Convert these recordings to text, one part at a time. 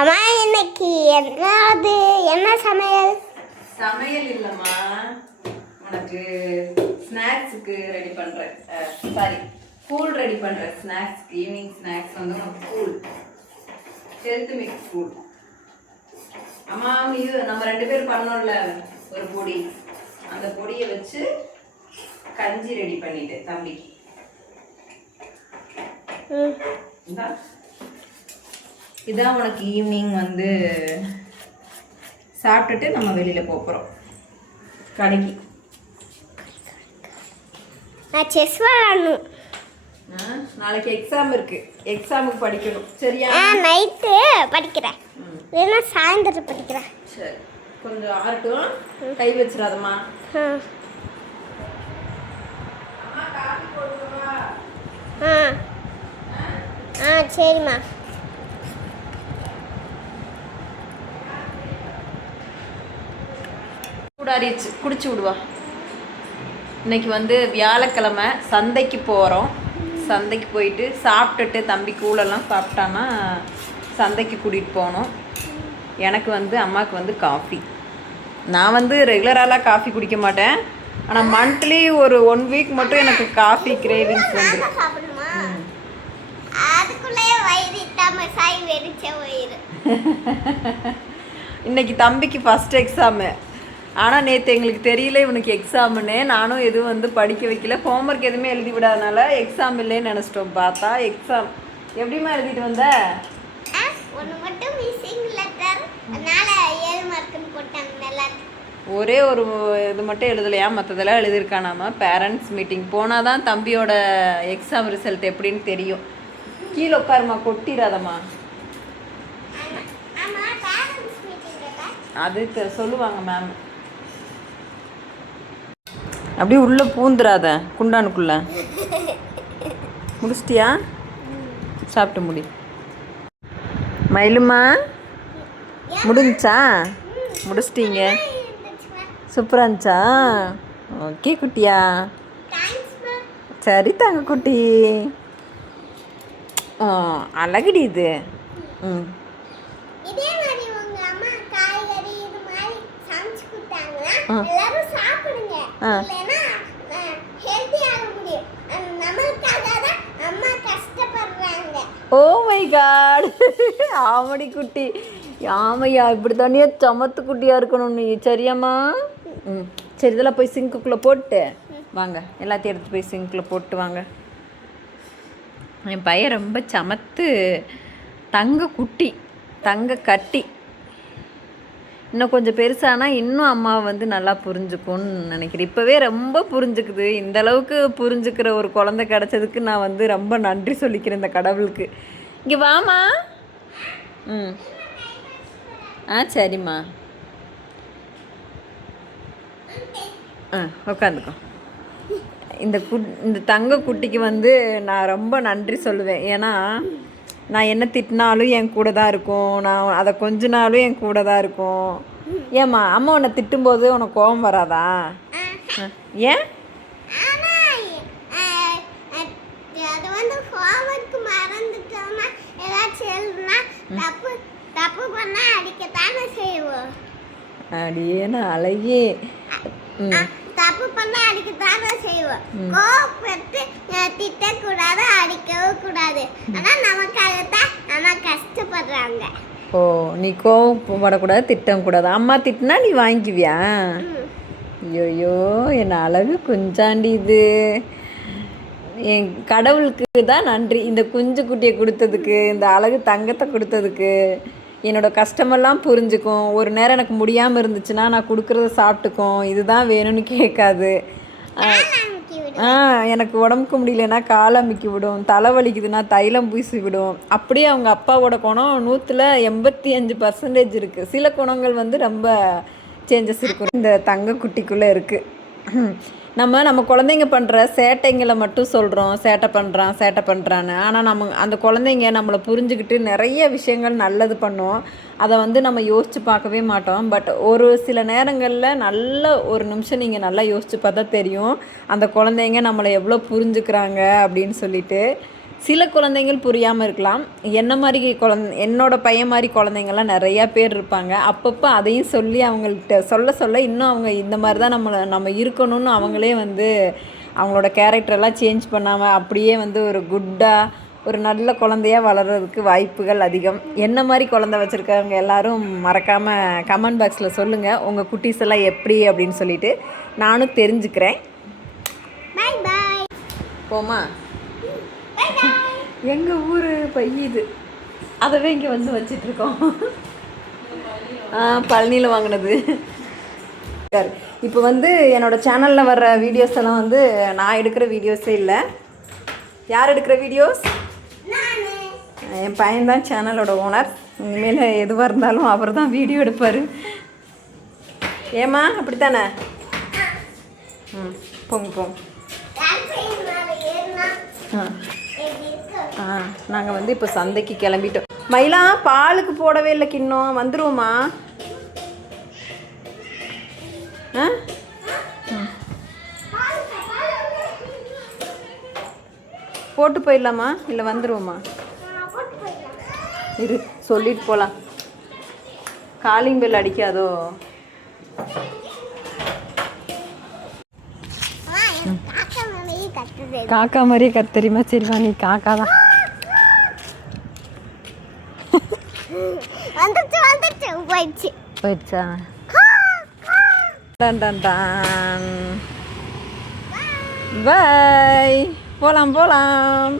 அம்மா இன்னைக்கு என்ன சமையல்? சமையல் இல்லைம்மா, உனக்கு ஸ்நாக்ஸுக்கு ரெடி பண்ணுறேன். சாரி, கூல் ரெடி பண்ணுறேன். ஸ்நாக்ஸ்க்கு ஈவினிங் ஸ்நாக்ஸ் வந்து உனக்கு கூல், ஹெல்த் மிக்ஸ் கூல். அம்மா இது நம்ம 2 பேர் பண்ணோம்ல ஒரு பொடி, அந்த பொடியை வச்சு கஞ்சி ரெடி பண்ணிட்டேன் தம்பிக்கு. இதான் உனக்கு ஈவினிங் வந்து சாப்பிட்டுட்டு நம்ம வெளியில் போகிறோம் கடைக்கு. நான் செஸ் விளாடணும். நாளைக்கு எக்ஸாம் இருக்கு, எக்ஸாமுக்கு படிக்கணும். சரியா? நைட்டு படிக்கிறேன், இல்லைன்னா சாயந்தரம் படிக்கிறேன். சரி, கொஞ்சம் ஆறட்டும், கை வச்சிடாதம்மா. சரிம்மா. கூடாரிச்சு குடிச்சு விடுவா. இன்னைக்கு வந்து வியாழக்கிழமை, சந்தைக்கு போகிறோம். சந்தைக்கு போயிட்டு சாப்பிட்டுட்டு தம்பி கூழெல்லாம் சாப்பிட்டான்னா சந்தைக்கு கூட்டிகிட்டு போகணும். எனக்கு வந்து அம்மாவுக்கு வந்து காஃபி. நான் வந்து ரெகுலராலாம் காஃபி குடிக்க மாட்டேன், ஆனால் மந்த்லி ஒரு 1 வீக் மட்டும் எனக்கு காஃபி கிரேவிங்ஸ் வந்து. இன்னைக்கு தம்பிக்கு ஃபஸ்ட் எக்ஸாமு. ஆனால் நேற்று எங்களுக்கு தெரியல இவனுக்கு எக்ஸாமுன்னு. நானும் எதுவும் வந்து படிக்க வைக்கல, ஹோம்ஒர்க் எதுவுமே எழுதி விடாதனால எக்ஸாம் இல்லைன்னு நினச்சிட்டோம். பார்த்தா எக்ஸாம். எப்படிமா எழுதிட்டு வந்த? ஒரே ஒரு இது மட்டும் எழுதலையா, மற்றதெல்லாம் எழுதியிருக்கானாமா. பேரண்ட்ஸ் மீட்டிங் போனால் தான் தம்பியோட எக்ஸாம் ரிசல்ட் எப்படின்னு தெரியும். கீழே உட்காருமா, கொட்டிடாதம்மா. அது சொல்லுவாங்க மேம். அப்படியே உள்ளே பூந்துடாத குண்டானுக்குள்ள. முடிச்சிட்டியா? சாப்பிட்டு முடி. மயிலுமா முடிஞ்சா? முடிச்சிட்டீங்க. சூப்பராக இருந்துச்சா? ஓகே குட்டியா. சரி தாங்க குட்டி. அழகுடி இது. ஓ மை காட், ஆமடி குட்டி. ஆமையா, இப்படி தனியாக சமத்து குட்டியாக இருக்கணும் நீ. சரியாம்மா? சரி, இதெல்லாம் போய் சிங்க்குள்ளே போட்டு வாங்க. எல்லாத்தையும் எடுத்து போய் சிங்க்கில் போட்டு வாங்க. என் பையன் ரொம்ப சமத்து, தங்க குட்டி, தங்க கட்டி. இன்னும் கொஞ்சம் பெருசானா இன்னும் அம்மாவை வந்து நல்லா புரிஞ்சுக்கும்னு நினைக்கிறேன். இப்போவே ரொம்ப புரிஞ்சுக்குது. இந்த அளவுக்கு புரிஞ்சுக்கிற ஒரு குழந்தை கிடச்சதுக்கு நான் வந்து ரொம்ப நன்றி சொல்லிக்கிறேன் இந்த கடவுளுக்கு. இங்கே வாமா. சரிம்மா. உட்காந்துக்கோ. இந்த தங்க குட்டிக்கு வந்து நான் ரொம்ப நன்றி சொல்லுவேன். ஏன்னா நான் என்ன திட்டினாலும் என் கூட தான் இருக்கும், நான் அதை கொஞ்ச நாளும் என் கூட தான் இருக்கும். ஏம்மா, அம்மா உன்னை திட்டும்போது உனக்கு கோபம் வராதா? ஏன்? அப்படியே நான் அழகே தப்பு பண்ணா அடிக்கத்தானே செய்வோம். கோபப்பட்டு திட்டக்கூடாது, அடிக்கவும் கூடாது. ஆனால் நமக்காகத்தான் அம்மா கஷ்டப்படுறாங்க. ஓ, நீ கோவப்படக்கூடாது, திட்டக்கூடாது. அம்மா திட்டினா நீ வாங்கிக்குவியா? ஐயோயோ, என் அழகு குஞ்சாண்டி இது. என் கடவுளுக்கு தான் நன்றி இந்த குஞ்சு குட்டியை கொடுத்ததுக்கு, இந்த அழகு தங்கத்தை கொடுத்ததுக்கு. என்னோட கஷ்டமெல்லாம் புரிஞ்சுக்கும். ஒரு நேரம் எனக்கு முடியாமல் இருந்துச்சுன்னா நான் கொடுக்குறத சாப்பிட்டுக்கும், இதுதான் வேணும்னு கேட்காது. எனக்கு உடம்புக்கு முடியலன்னா கால் அமுக்கி விடும், தலைவலிக்குதுன்னா தைலம் பூசி விடும். அப்படியே அவங்க அப்பாவோட குணம் 185% இருக்குது. சில குணங்கள் வந்து ரொம்ப சேஞ்சஸ் இருக்கும் இந்த தங்க குட்டிக்குள்ளே இருக்குது. நம்ம குழந்தைங்க பண்ணுற சேட்டைங்களை மட்டும் சொல்கிறோம், சேட்டை பண்ணுறான்னு. ஆனால் அந்த குழந்தைங்க நம்மளை புரிஞ்சுக்கிட்டு நிறைய விஷயங்கள் நல்லது பண்ணும். அதை வந்து நம்ம யோசித்து பார்க்கவே மாட்டோம். பட் ஒரு சில நேரங்களில் நல்ல ஒரு நிமிஷம் நீங்கள் நல்லா யோசித்து பார்த்தா தெரியும் அந்த குழந்தைங்க நம்மளை எவ்வளோ புரிஞ்சுக்கிறாங்க அப்படின்னு சொல்லிட்டு. சில குழந்தைங்கள் புரியாமல் இருக்கலாம். என்ன மாதிரி என்னோடய பையன் மாதிரி குழந்தைங்கள்லாம் நிறையா பேர் இருப்பாங்க. அப்பப்போ அதையும் சொல்லி அவங்கள்ட்ட சொல்ல இன்னும் அவங்க இந்த மாதிரி தான் நம்ம இருக்கணும்னு அவங்களே வந்து அவங்களோட கேரக்டரெல்லாம் சேஞ்ச் பண்ணாமல் அப்படியே வந்து ஒரு குட்டாக ஒரு நல்ல குழந்தையாக வளர்கிறதுக்கு வாய்ப்புகள் அதிகம். என்ன மாதிரி குழந்தை வச்சுருக்கவங்க எல்லோரும் மறக்காமல் கமெண்ட் பாக்ஸில் சொல்லுங்கள் உங்கள் குட்டீஸ் எல்லாம் எப்படி அப்படின்னு சொல்லிட்டு நானும் தெரிஞ்சுக்கிறேன். பாய் பாய். போமா? எங்கள் ஊர் பையுது, அதவே இங்கே வந்து வச்சிட்ருக்கோம். பழனியில் வாங்கினது. இப்போ வந்து என்னோடய சேனலில் வர்ற வீடியோஸ் எல்லாம் வந்து நான் எடுக்கிற வீடியோஸே இல்லை. யார் எடுக்கிற வீடியோஸ்? என் பையன்தான் சேனலோட ஓனர். இனிமேல் எதுவாக இருந்தாலும் அவர் தான் வீடியோ எடுப்பார். ஏம்மா அப்படித்தானே? போங்க. நாங்கள் வந்து இப்போ சந்தைக்கு கிளம்பிட்டோம். மயிலா பாலுக்கு போடவே இல்லை கிண்ணம், வந்துடுவோமா? போட்டு போயிடலாமா இல்லை வந்துடுவோமா? இரு சொல்லிட்டு போகலாம். காலிங் பெல் அடிக்காதோ? காக்கா மாதிரியே கத்தரிமா. சரிவா, நீ காக்கா தான். போயிடுச்சா? பாய். போகலாம்.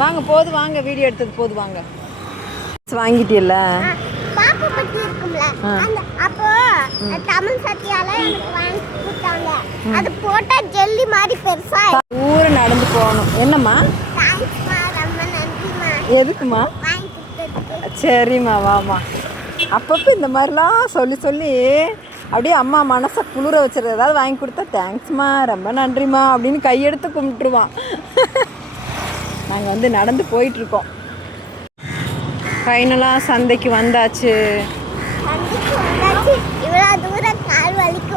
வாங்க போது வாங்க, வீடியோ எடுத்தது போது வாங்க. வாங்கிட்டியல்ல? பாப்பு பத்தி இருக்கும்ல, அப்போ தமிழ் சத்தியால எனக்கு வாங்கி கொடுத்தாங்க. அது போட்டா ஜெல்லி மாதிரி பெருசா ஊரு நடந்து போகணும். என்னம்மா? தேங்க்ஸ்மா, ரொம்ப நன்றிமா. எதுக்குமா? வாங்கி கொடுத்ததுக்கு. சரிம்மா, வாமா. அப்பப்போ இந்த மாதிரிலாம் சொல்லி அப்படியே அம்மா மனசை குளிர வச்சுருது. ஏதாவது வாங்கி கொடுத்தா தேங்க்ஸ்மா, ரொம்ப நன்றிம்மா அப்படின்னு கையெடுத்து கும்பிட்டுருவான். நாங்கள் வந்து நடந்து போயிட்டுருக்கோம். ஃபைனலாக சந்தைக்கு வந்தாச்சு. இவ்வளோ தூரம் கால் வலிக்க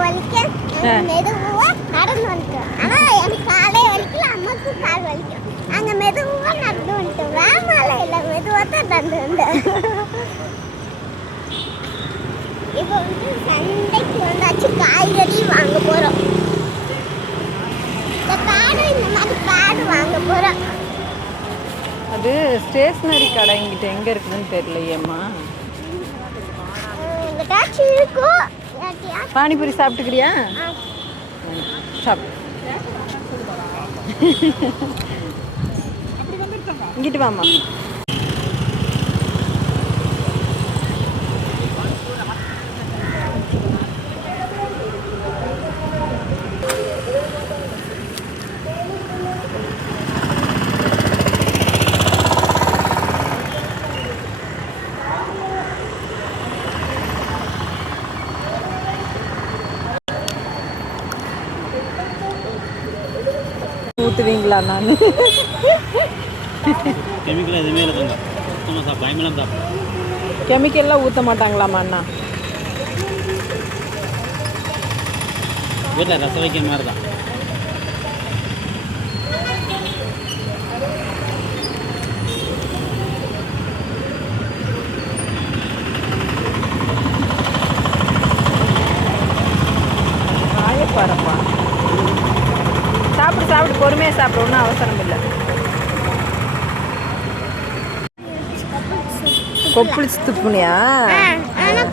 மெதுவாக நடந்து வந்துட்டோம். ஆனால் எனக்கு காலே வலிக்கல, அம்மாவுக்கும் கால் வலிக்கும். அங்கே மெதுவாக நடந்து வந்துட்டோம். வேமால இல்லை, மெதுவாக தான் நடந்து வந்தோம். இப்போ வந்து சந்தைக்கு வந்தாச்சு, காய்கறி வாங்க போகிறோம். இந்த மாதிரி பேடு வாங்க போகிறோம். அது ஸ்டேஷ்னரி கடை இங்கிட்ட எங்கே இருக்குதுன்னு தெரியலையேம்மா. பானிபூரி சாப்பிட்டுக்கிறியா? சாப்பிட்டு இங்கிட்டு வாமா. ஊற்றுவீங்களா? நான் கெமிக்கல்லாம் ஊற்ற மாட்டாங்களாம்மா அண்ணா? வீட்டில் ரசம் வைக்கிற மாதிரி தான். காயப்பாரப்பா. சாப்பிடு பொறுமையாக சாப்பிடு, ஒன்றும் அவசரம் இல்லை. கொப்பளிச்சு துப்புனியா?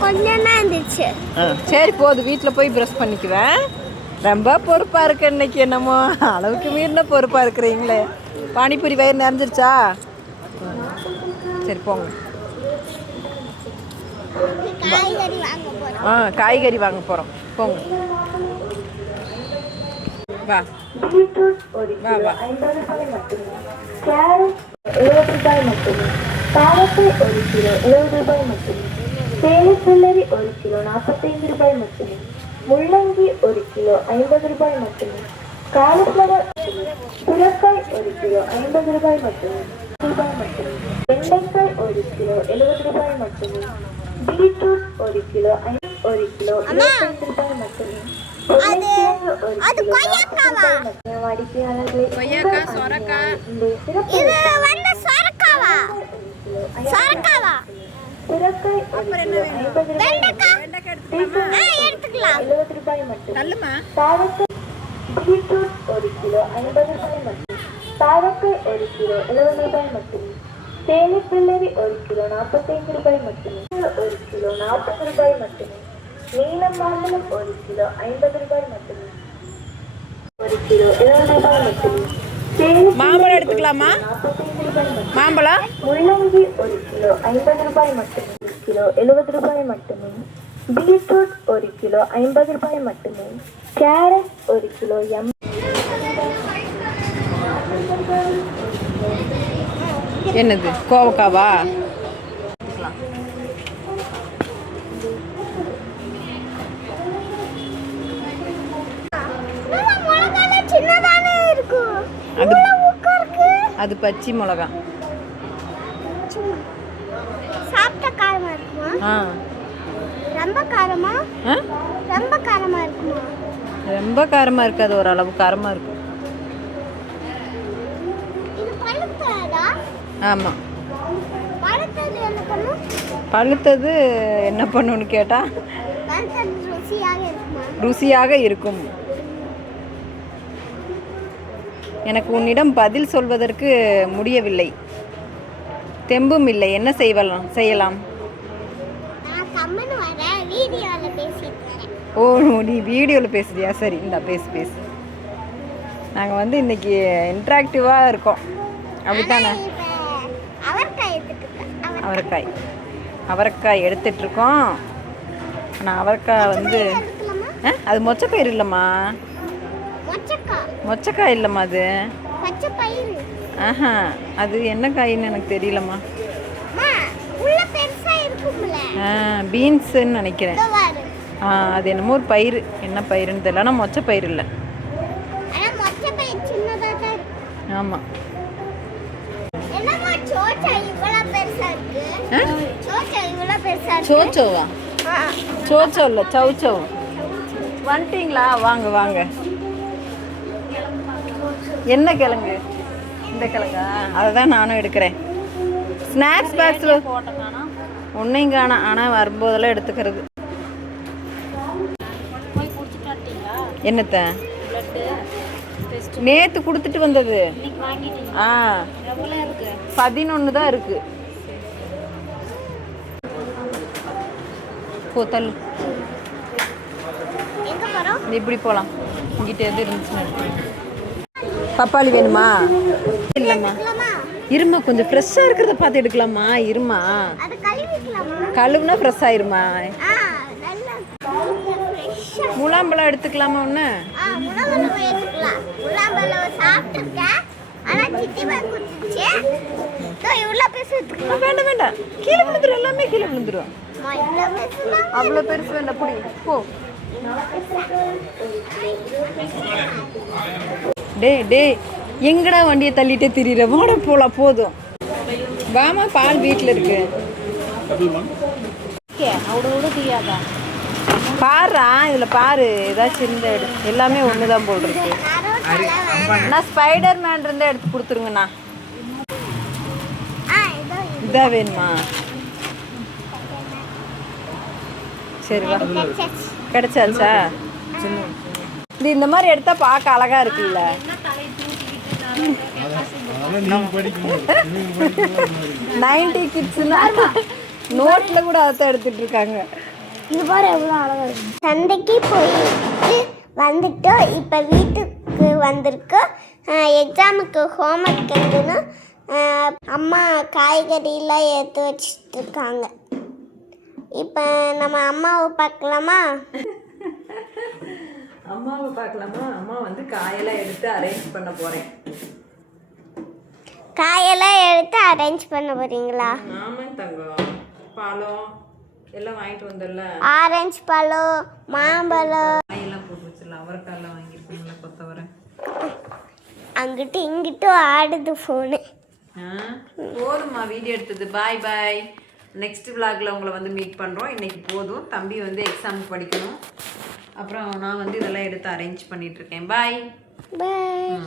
கொஞ்சம் தான் இருந்துச்சு. சரி போது, வீட்டில் போய் ப்ரஷ் பண்ணிக்குவேன். ரொம்ப பொறுப்பாக இருக்கு இன்னைக்கு. என்னமோ அளவுக்கு மீறின பொறுப்பாக இருக்கிறீங்களே. பானிபூரி வயிறு நிறைஞ்சிருச்சா? சரி போங்க. காய்கறி வாங்க போகிறோம். போங்க. வா வா வா. கேரட் 70 ரூபாய் மட்டுமே. பாவக்காய் 1 கிலோ 70 ரூபாய் மட்டுமே. சேலச்செல்லரி 1 கிலோ 45 ரூபாய் மட்டுமே. முள்ளங்கி 1 கிலோ 50 ரூபாய் மட்டுமே. காலிஃப்ளவர் சுரக்காய் 1 கிலோ 50 ரூபாய் மட்டுமே. வெண்டைக்காய் 1 கிலோ 70 ரூபாய் மட்டுமே. பீட்ரூட் 1 கிலோ 25 ரூபாய் மட்டுமே. வாடிக்கையாளர்களை கொய்யாக்காய், சொரக்காய். இந்த சிறப்பு இது வந்து சொரக்காவா சொரக்காவா சுரக்காய் ஒரு கிலோ 50 ரூபாய் எடுத்துக்கலாம் 70 ரூபாய் மட்டும். நல்லுமா பாவக்காய் பீட்ரூட் ஒரு கிலோ 50 ரூபாய் மட்டும். பாவக்காய் ஒரு கிலோ 70 ரூபாய் மட்டும். சேலைப்பிள்ளரி ஒரு கிலோ 45 ரூபாய் மட்டுமே. ஒரு கிலோ 40 ரூபாய் மட்டுமே. நீலம் மாம்பழம் ஒரு கிலோ 50 ரூபாய் மட்டுமே. ஒரு கிலோ 70 ரூபாய் மட்டுமே. மாம்பழம் எடுத்துக்கலாமா? 45 ரூபாய் மட்டுமே. மாம்பழம் முள்ளங்கி ஒரு கிலோ 50 ரூபாய் மட்டுமே. ஒரு கிலோ 70 ரூபாய் மட்டுமே. பீட்ரூட் ஒரு கிலோ 50 ரூபாய் மட்டுமே. கேரட் ஒரு கிலோ 80. என்னது கோவக்காவா? மிளகால சின்னதானே இருக்கும் அது இருக்கு அது பச்சை மிளகா. சாப்பிட்ட காரமா இருக்குமா ஆ ரொம்ப காரமா ஆ ரொம்ப காரமா இருக்குமா ரொம்ப காரமாக இருக்காது, ஓரளவு காரமாக இருக்கும். இது பழுத்ததா ஆமாம், பழுத்தது என்ன பண்ணும் பழுத்தது என்ன பண்ணுன்னு கேட்டால் பழுத்தது ருசியாக இருக்குமா ருசியாக இருக்கும். எனக்கு உன்னிடம் பதில் சொல்வதற்கு முடியவில்லை, தெம்பும் இல்லை. என்ன செய்யலாம்? நான் கம்மனு வரேன் வீடியோவில் பேசிட்டு வரேன். ஓ, நீ வீடியோவில் பேசுறியா? சரி, இந்த பேசு. நாங்கள் வந்து இன்னைக்கு இன்ட்ராக்டிவாக இருக்கோம், அப்படித்தானே? இப்போ அவரைக்காய் எடுத்துட்டு அவரைக்காய் எடுத்துட்ருக்கோம். ஆனால் அவரைக்காய் வந்து எடுத்துக்கலாமா அது மொச்சப்பயிர் இல்லைம்மா, மொச்சக்காய் இல்லைம்மா, அது பச்சை பயிறு ஆஹா, அது என்ன காயின்னு எனக்கு தெரியலம்மா. உள்ள பெருசா இருக்கும்ல பீன்ஸுன்னு நினைக்கிறேன். இதோ பாரு. அது என்னமோ ஒரு பயிர், என்ன பயிருன்னு தெரியல, ஆனால் மொச்சப்பயிர் இல்லை. ஆனா மொச்சை பயிர் சின்னதா தான் இருக்கு. ஆமாம். என்னம்மா சோச்சா இவ்வளவு பெருசா இருக்கு? சோச்சா இவ்வளவு பெருசா இருக்கு. சோச்சோவா? சோச்சோ இல்லை, சௌச்சோ. வந்துட்டீங்களா? வாங்க. என்ன கிழங்கு? இந்த கிழங்கா? அதை தான் நானும் எடுக்கிறேன். ஸ்நாக்ஸ் பாக்ஸில் ஒன்றையும் காணோம், ஆனால் வரும்போதெல்லாம் எடுத்துக்கிறது. என்னத்த நேற்று கொடுத்துட்டு வந்தது? 11 தான் இருக்கு. தள்ளு, எங்க போறோம்? இப்படி போகலாம். இங்கிட்ட எது இருந்துச்சுன்னு. பப்பாளி வேணுமா? இல்லைம்மா, எடுக்கலாமா? இருமா, கொஞ்சம் ஃப்ரெஷ்ஷாக இருக்கிறத பார்த்து எடுக்கலாமா? இருமா, அது கழுவிக்கலாமா? கழுவுனா ஃப்ரெஷ் ஆயிருமா? நல்லா ஃப்ரெஷ்ஷா. முலாம்பழம் எடுத்துக்கலாமா? ஒன்று முலாம்பழம் எடுத்துக்கலாம். முலாம்பழம் சாப்பிட்டுருக்கேன், ஆனா சித்தி வாங்கி கொடுத்துச்சு. இவ்வளோ பெருசு எடுத்துக்கலாம். வேண்டாம், கீழே விழுந்துரும், எல்லாமே கீழே விழுந்துரும். இவ்வளோ பெருசுனா அவ்வளோ பெருசு வேண்டாம், புடி போ. டே எங்கடா வண்டியை தள்ளிட்டே திரியிற? வாட போலாம், போதும் வாமா. பால் வீட்டில் இருக்கு, பாருடா, இதில் பாரு, ஏதாச்சும் இருந்த எல்லாமே ஒன்று தான் போல் இருக்கு. நான் ஸ்பைடர் மேன் இருந்தால் எடுத்து கொடுத்துருங்கண்ணா. இதாக வேணுமா? சரி வா, கிடைச்சாச்சா? இந்த மாதிரி எடுத்தா பார்க்க அழகா இருக்குல்ல. 90 கிட்ஸ்னா நோட்ல கூட அதை எடுத்துட்டு இருக்காங்க. இது பாரு எவ்வளோ அழகா இருக்கு. சந்தைக்கு போயிட்டு வந்துட்டோம், இப்போ வீட்டுக்கு வந்திருக்கோம். எக்ஸாமுக்கு ஹோம்ஒர்க் எழுதுன்னு அம்மா காய்கறிலாம் எடுத்து வச்சுட்டு இருக்காங்க. இப்போ நம்ம அம்மாவை பார்க்கலாமா? அம்மாவை பார்க்கலாமா? அம்மா வந்து காயெல்லாம் எடுத்து அரேஞ்ச் பண்ண போறேன். காயெல்லாம் எடுத்து அரேஞ்ச் பண்ண போறீங்களா? ஆமாம் தங்கம், பழம் எல்லாம் வாங்கிட்டு வந்துடல. ஆரஞ்சு பழம், மாம்பழம் காயெல்லாம் போட்டு வச்சிடலாம். அவரைக்காயெல்லாம் வாங்கியிருக்கோம்ல, கொத்தவரை. அங்கிட்டு இங்கிட்டு ஆடுது ஃபோனு. போதும்மா வீடியோ எடுத்தது. பாய். நெக்ஸ்ட் விலாகில் உங்களை வந்து மீட் பண்ணுறோம். இன்றைக்கி போதும், தம்பி வந்து எக்ஸாமுக்கு படிக்கணும். அப்புறம் நான் வந்து இதெல்லாம் எடுத்து அரேஞ்ச் பண்ணிகிட்ருக்கேன். பாய். பாய்.